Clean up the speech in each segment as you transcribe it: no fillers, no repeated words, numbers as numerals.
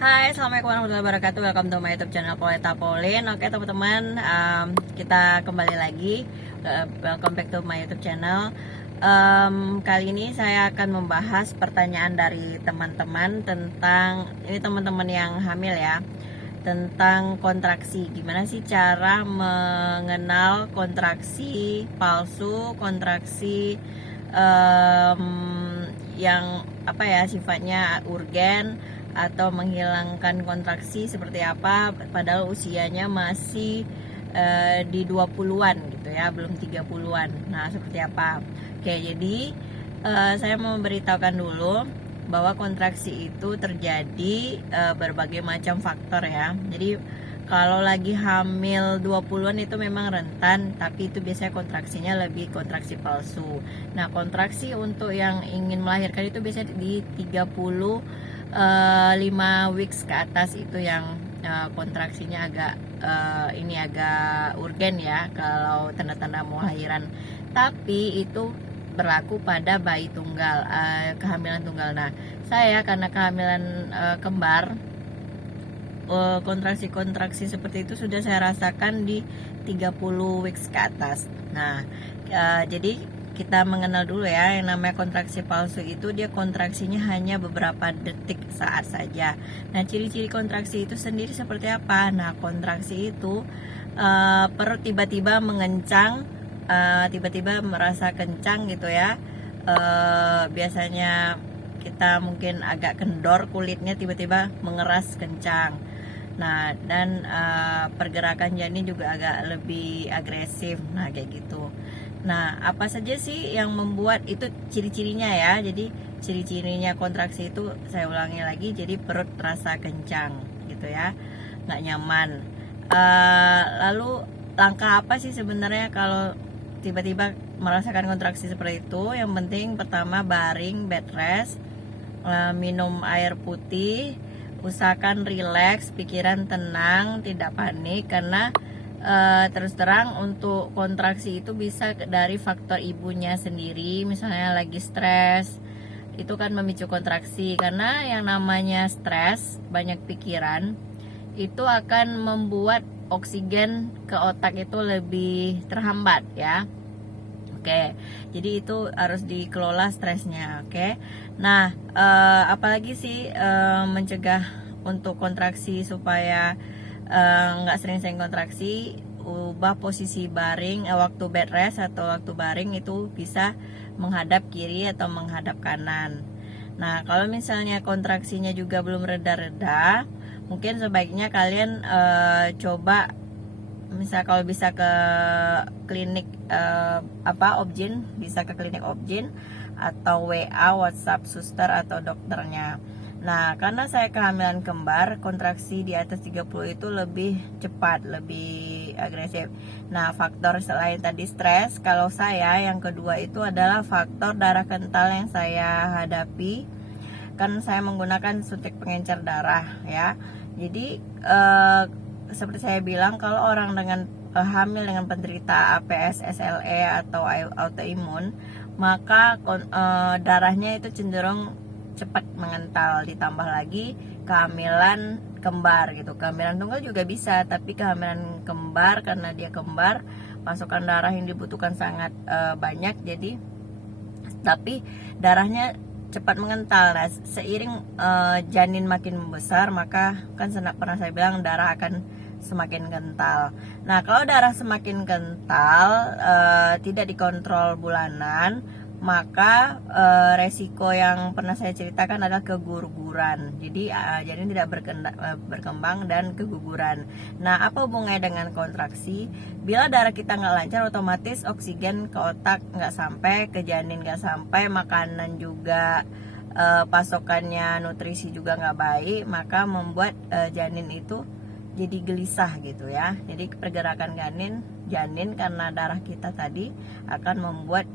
Hai, assalamualaikum warahmatullahi wabarakatuh. Welcome to my YouTube channel Poleta Polin. Oke teman-teman, kita kembali lagi. Welcome back to my YouTube channel. Kali ini saya akan membahas pertanyaan dari teman-teman tentang ini, teman-teman yang hamil ya, tentang kontraksi. Gimana sih cara mengenal kontraksi palsu, kontraksi yang apa ya, sifatnya urgen atau menghilangkan kontraksi seperti apa padahal usianya masih di 20-an gitu ya, belum 30-an. Nah, seperti apa? Oke, jadi saya mau memberitahukan dulu bahwa kontraksi itu terjadi berbagai macam faktor ya. Jadi kalau lagi hamil 20-an itu memang rentan, tapi itu biasanya kontraksinya lebih kontraksi palsu. Nah, kontraksi untuk yang ingin melahirkan itu biasanya di 35 weeks ke atas, itu yang kontraksinya agak agak urgen ya kalau tanda-tanda mau lahiran. Tapi itu berlaku pada bayi tunggal, kehamilan tunggal. Nah, saya karena kehamilan kembar, kontraksi-kontraksi seperti itu sudah saya rasakan di 30 weeks ke atas. Nah, jadi kita mengenal dulu ya, yang namanya kontraksi palsu itu dia kontraksinya hanya beberapa detik saat saja. Nah, ciri-ciri kontraksi itu sendiri seperti apa? Nah, kontraksi itu perut tiba-tiba mengencang, tiba-tiba merasa kencang gitu ya. Biasanya kita mungkin agak kendor kulitnya, tiba-tiba mengeras kencang. Nah, dan pergerakan janin juga agak lebih agresif. Nah, kayak gitu. Nah, apa saja sih yang membuat itu ciri-cirinya ya? Jadi ciri-cirinya kontraksi itu saya ulangi lagi. Jadi perut terasa kencang gitu ya, nggak nyaman. Lalu langkah apa sih sebenarnya kalau tiba-tiba merasakan kontraksi seperti itu? Yang penting pertama baring, bed rest, minum air putih. Usahakan rileks, pikiran tenang, tidak panik, karena terus terang untuk kontraksi itu bisa dari faktor ibunya sendiri. Misalnya lagi stres, itu kan memicu kontraksi, karena yang namanya stres, banyak pikiran, itu akan membuat oksigen ke otak itu lebih terhambat ya. Oke, jadi itu harus dikelola stresnya. Oke, nah apalagi sih mencegah untuk kontraksi supaya nggak sering-sering kontraksi? Ubah posisi baring, waktu bed rest atau waktu baring itu bisa menghadap kiri atau menghadap kanan. Nah, kalau misalnya kontraksinya juga belum reda-reda, mungkin sebaiknya kalian coba, misal kalau bisa ke klinik Objin, bisa ke klinik Objin atau WA WhatsApp suster atau dokternya. Nah, karena saya kehamilan kembar, kontraksi di atas 30 itu lebih cepat, lebih agresif. Nah, faktor selain tadi stres, kalau saya yang kedua itu adalah faktor darah kental yang saya hadapi. Kan saya menggunakan suntik pengencer darah ya. Jadi seperti saya bilang, kalau orang dengan hamil dengan penderita APS, SLE atau autoimun, maka darahnya itu cenderung cepat mengental. Ditambah lagi kehamilan kembar gitu. Kehamilan tunggal juga bisa, tapi kehamilan kembar karena dia kembar, pasokan darah yang dibutuhkan sangat banyak, jadi tapi darahnya cepat mengental. Nah, seiring janin makin membesar, maka kan pernah saya bilang darah akan semakin kental. Nah, kalau darah semakin kental, tidak dikontrol bulanan, maka resiko yang pernah saya ceritakan adalah keguguran. Jadi janin tidak berkembang dan keguguran. Nah, apa hubungannya dengan kontraksi? Bila darah kita nggak lancar, otomatis oksigen ke otak nggak sampai, ke janin nggak sampai, makanan juga pasokannya, nutrisi juga nggak baik, maka membuat janin itu jadi gelisah gitu ya. Jadi pergerakan janin karena darah kita tadi akan membuat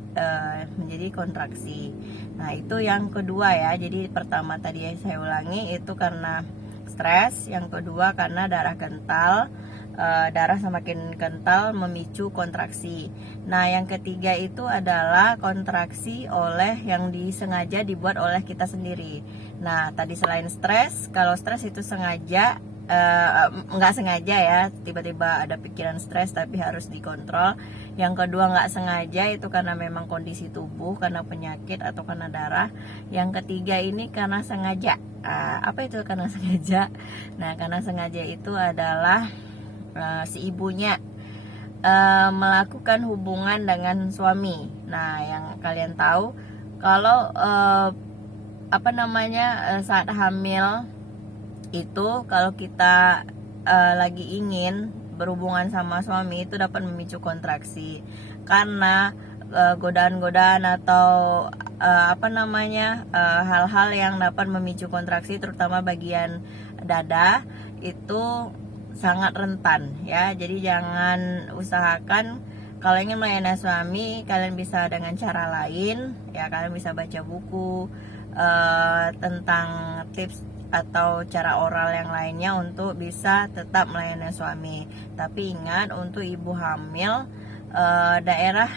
menjadi kontraksi. Nah, itu yang kedua ya. Jadi pertama tadi saya ulangi, itu karena stres, yang kedua karena darah kental, darah semakin kental memicu kontraksi. Nah, yang ketiga itu adalah kontraksi oleh yang disengaja dibuat oleh kita sendiri. Nah, tadi selain stres, kalau stres itu sengaja, nggak sengaja ya, tiba-tiba ada pikiran stres tapi harus dikontrol. Yang kedua nggak sengaja itu karena memang kondisi tubuh, karena penyakit atau karena darah. Yang ketiga ini karena sengaja. Apa itu karena sengaja? Nah, karena sengaja itu adalah si ibunya melakukan hubungan dengan suami. Nah, yang kalian tahu kalau saat hamil itu kalau kita lagi ingin berhubungan sama suami itu dapat memicu kontraksi karena godaan-godaan atau hal-hal yang dapat memicu kontraksi terutama bagian dada itu sangat rentan ya. Jadi jangan, usahakan kalau ingin melayani suami, kalian bisa dengan cara lain ya. Kalian bisa baca buku tentang tips atau cara oral yang lainnya untuk bisa tetap melayani suami. Tapi ingat, untuk ibu hamil, daerah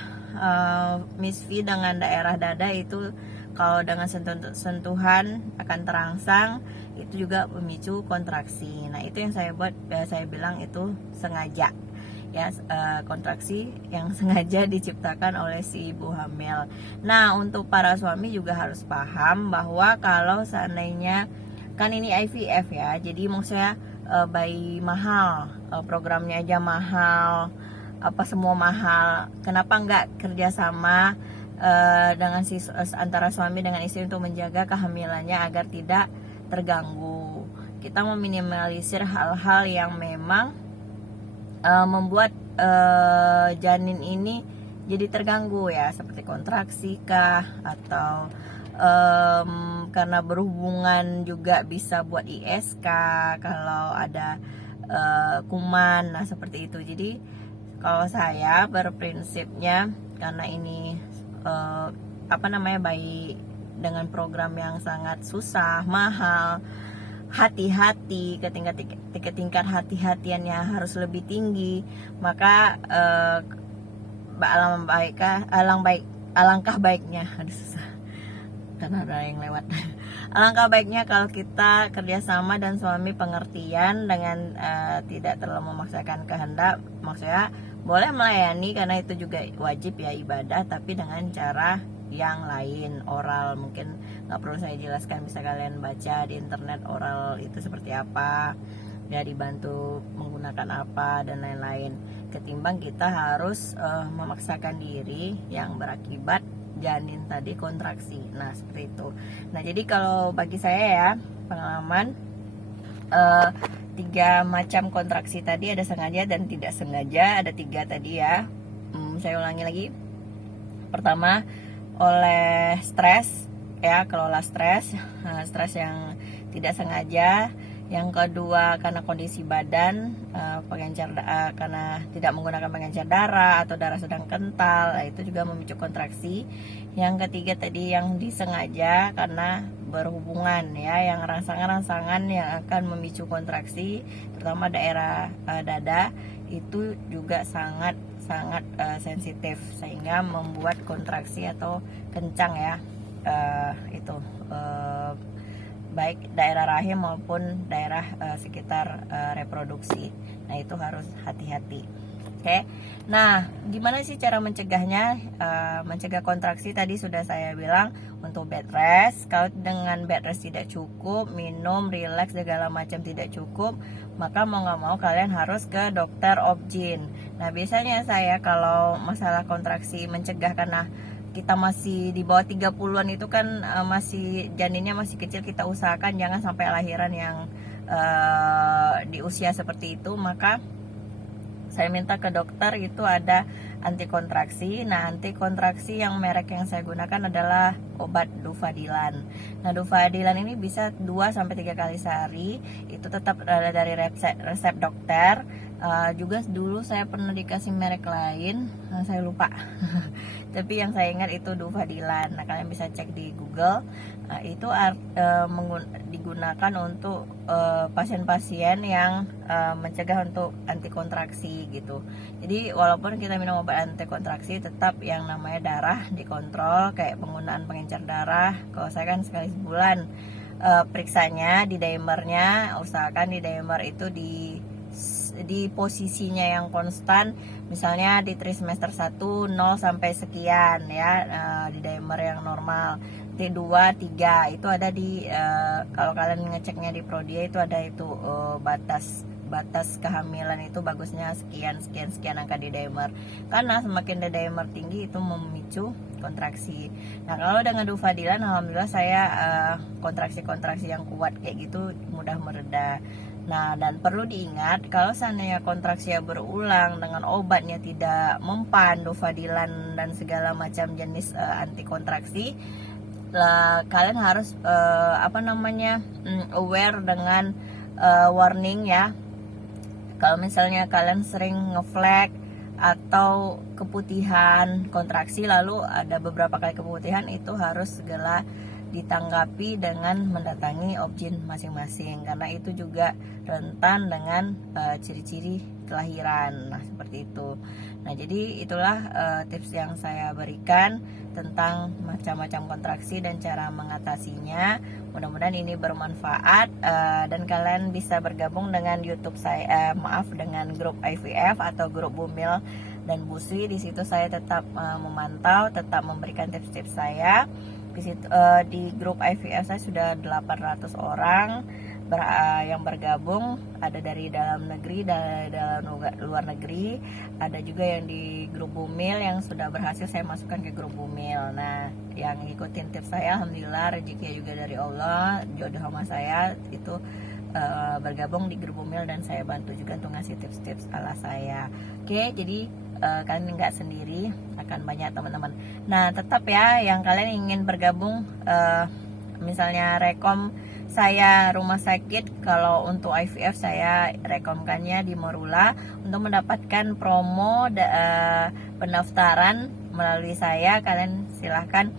misfi dengan daerah dada itu kalau dengan sentuhan akan terangsang, itu juga memicu kontraksi. Nah, itu yang saya bilang itu sengaja ya, kontraksi yang sengaja diciptakan oleh si ibu hamil. Nah, untuk para suami juga harus paham bahwa kalau seandainya, kan ini IVF ya, jadi maksudnya bayi mahal, programnya aja mahal, apa semua mahal. Kenapa nggak kerjasama dengan antara suami dengan istri untuk menjaga kehamilannya agar tidak terganggu. Kita meminimalisir hal-hal yang memang membuat janin ini jadi terganggu ya, seperti kontraksi kah, atau karena berhubungan juga bisa buat ISK kalau ada kuman. Nah, seperti itu. Jadi kalau saya berprinsipnya, karena ini bayi dengan program yang sangat susah, mahal, hati-hati, ke tingkat hati-hatiannya harus lebih tinggi, maka alangkah baiknya, susah karena ada yang lewat. Alangkah baiknya kalau kita kerjasama dan suami pengertian dengan tidak terlalu memaksakan kehendak. Maksudnya boleh melayani karena itu juga wajib ya, ibadah, tapi dengan cara yang lain, oral. Mungkin nggak perlu saya jelaskan, bisa kalian baca di internet oral itu seperti apa ya, dibantu menggunakan apa dan lain-lain, ketimbang kita harus memaksakan diri yang berakibat janin tadi kontraksi. Nah, seperti itu. Nah, jadi kalau bagi saya ya, pengalaman 3 macam kontraksi tadi, ada sengaja dan tidak sengaja, ada 3 tadi ya. Saya ulangi lagi. Pertama, oleh stres ya, kelola stres yang tidak sengaja. Yang kedua, karena kondisi badan, karena tidak menggunakan pengencer darah atau darah sedang kental, itu juga memicu kontraksi. Yang ketiga tadi yang disengaja, karena berhubungan ya, yang rangsangan yang akan memicu kontraksi, terutama daerah dada, itu juga sangat sensitif sehingga membuat kontraksi atau kencang ya, baik daerah rahim maupun daerah sekitar reproduksi. Nah, itu harus hati-hati. Oke. Nah, gimana sih cara mencegahnya? Mencegah kontraksi tadi sudah saya bilang, untuk bed rest. Kalau dengan bed rest tidak cukup, minum, relax, segala macam tidak cukup, maka mau nggak mau kalian harus ke dokter obgyn. Nah, biasanya saya kalau masalah kontraksi mencegah, karena kita masih di bawah 30-an itu kan, masih janinnya masih kecil, kita usahakan jangan sampai lahiran yang di usia seperti itu, maka saya minta ke dokter itu ada anti kontraksi. Nah, anti kontraksi yang merek yang saya gunakan adalah obat Dufadilan. Nah, Dufadilan ini bisa 2-3 kali sehari. Itu tetap ada dari resep dokter. Juga dulu saya pernah dikasih merek lain, saya lupa. Tapi yang saya ingat itu Dufadilan. Nah, kalian bisa cek di Google. Itu digunakan untuk pasien-pasien yang mencegah untuk anti kontraksi gitu. Jadi walaupun kita minum obat anti kontraksi, tetap yang namanya darah dikontrol, kayak penggunaan pengencer darah. Kalau saya kan sekali sebulan periksanya di dimernya, usahakan di dimer itu di posisinya yang konstan, misalnya di trimester 1 0 sampai sekian ya, di dimer yang normal. T2 3 itu ada di kalau kalian ngeceknya di Prodia itu ada itu batas kehamilan itu bagusnya sekian angka di dimer, karena semakin di dimer tinggi itu memicu kontraksi. Nah, kalau dengan Dufadilan alhamdulillah saya kontraksi yang kuat kayak gitu mudah mereda. Nah, dan perlu diingat kalau seandainya kontraksi berulang dengan obatnya tidak mempan, Dufadilan dan segala macam jenis anti kontraksi, kalian harus aware dengan warning ya. Kalau misalnya kalian sering ngeflag atau keputihan kontraksi, lalu ada beberapa kali keputihan, itu harus segera ditanggapi dengan mendatangi objin masing-masing, karena itu juga rentan dengan ciri-ciri kelahiran. Nah, seperti itu. Nah, jadi itulah tips yang saya berikan tentang macam-macam kontraksi dan cara mengatasinya. Mudah-mudahan ini bermanfaat dan kalian bisa bergabung dengan YouTube saya, dengan grup IVF atau grup Bumil dan Busui. Di situ saya tetap memantau, tetap memberikan tips-tips saya. Di grup IVF saya sudah 800 orang yang bergabung, ada dari dalam negeri, dari dalam luar negeri, ada juga yang di grup Bumil yang sudah berhasil saya masukkan ke grup Bumil. Nah, yang ngikutin tips saya alhamdulillah rezekinya juga dari Allah, jodoh sama saya itu bergabung di grup Bumil, dan saya bantu juga untuk ngasih tips-tips ala saya. Oke, jadi kalian nggak sendiri, akan banyak teman-teman. Nah, tetap ya yang kalian ingin bergabung, misalnya rekom saya rumah sakit, kalau untuk IVF saya rekomkannya di Morula. Untuk mendapatkan promo pendaftaran melalui saya, kalian silahkan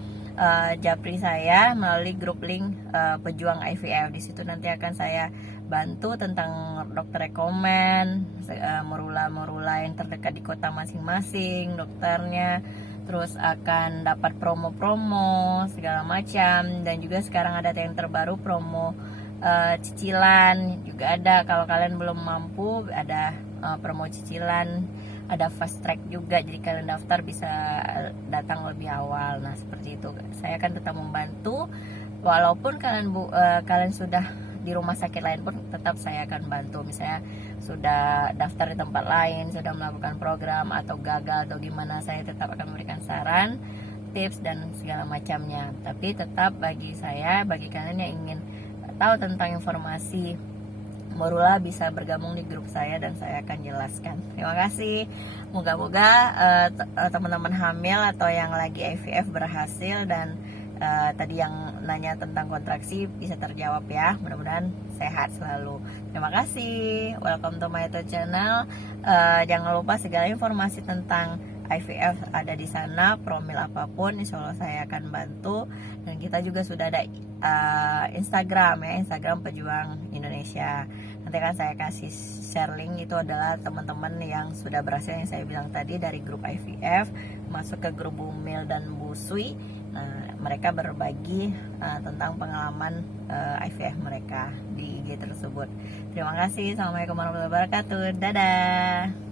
japri saya melalui grup link pejuang IVF. Di situ nanti akan saya bantu tentang dokter rekomen, Morula yang terdekat di kota masing-masing, dokternya, terus akan dapat promo-promo segala macam. Dan juga sekarang ada yang terbaru promo cicilan juga ada. Kalau kalian belum mampu, ada promo cicilan, ada fast track juga, jadi kalian daftar bisa datang lebih awal. Nah, seperti itu. Saya akan tetap membantu walaupun kalian sudah di rumah sakit lain pun, tetap saya akan bantu. Misalnya sudah daftar di tempat lain, sudah melakukan program atau gagal atau gimana, saya tetap akan memberikan saran, tips dan segala macamnya. Tapi tetap bagi kalian yang ingin tahu tentang informasi Morula, bisa bergabung di grup saya dan saya akan jelaskan. Terima kasih. Moga-moga teman-teman hamil atau yang lagi IVF berhasil, dan tadi yang nanya tentang kontraksi bisa terjawab ya. Mudah-mudahan sehat selalu. Terima kasih. Welcome to my YouTube channel. Jangan lupa segala informasi tentang IVF ada di sana, promil apapun insya Allah saya akan bantu. Dan kita juga sudah ada Instagram ya, Instagram Pejuang Indonesia. Nanti akan saya kasih share link, itu adalah teman-teman yang sudah berhasil yang saya bilang tadi dari grup IVF masuk ke grup Bumil dan Busui. Nah, mereka berbagi tentang pengalaman IVF mereka di IG tersebut. Terima kasih. Assalamualaikum warahmatullahi wabarakatuh. Dadah.